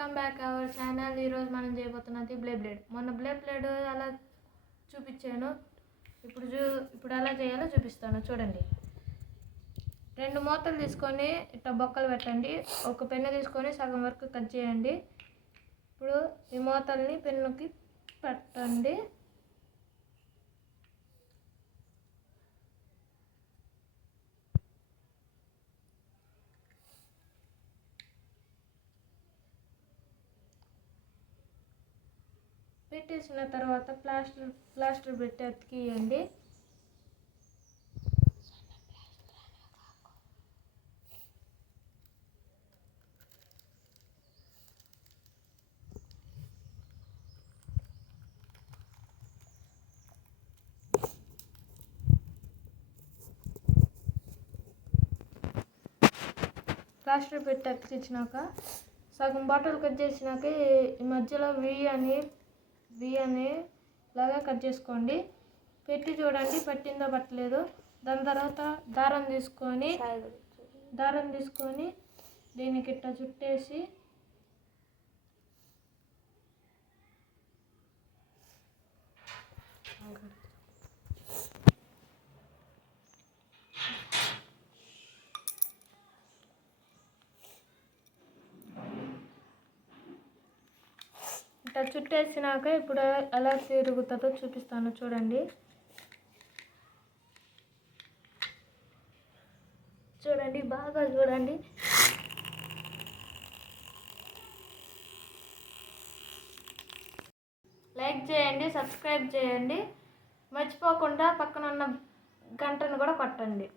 Welcome back our channel. ఈరోజు మనం చేయబోతున్నది blade. మొన్న బ్లేడ్ అలా చూపించాను. ఇప్పుడు ఎలా చేయాలో చూపిస్తాను. చూడండి, 2 మూతలు తీసుకొని ఇట్లా బొక్కలు పెట్టండి. ఒక పెన్ను తీసుకొని సగం వరకు కట్ చేయండి. ఇప్పుడు ఈ మూతల్ని పెన్నుకి పెట్టండి. పెట్టేసిన తర్వాత ప్లాస్టర్ పెట్టి అతికియండి. ప్లాస్టర్ పెట్టి అతికించినాక సగం బాటిల్ కట్ చేసినాక ఈ మధ్యలో వి అని లాగా కట్ చేసుకోండి. పెట్టి చూడండి పట్టిందో పట్టలేదు. దాని తర్వాత దారం తీసుకొని దీనికి ఇట్లా చుట్టేసి ఇట్లా చుట్టేసినాక ఇప్పుడు ఎలా తిరుగుతుందో చూపిస్తాను. చూడండి బాగా చూడండి. లైక్ చేయండి, సబ్స్క్రైబ్ చేయండి, మర్చిపోకుండా పక్కన ఉన్న గంటను కూడా కొట్టండి.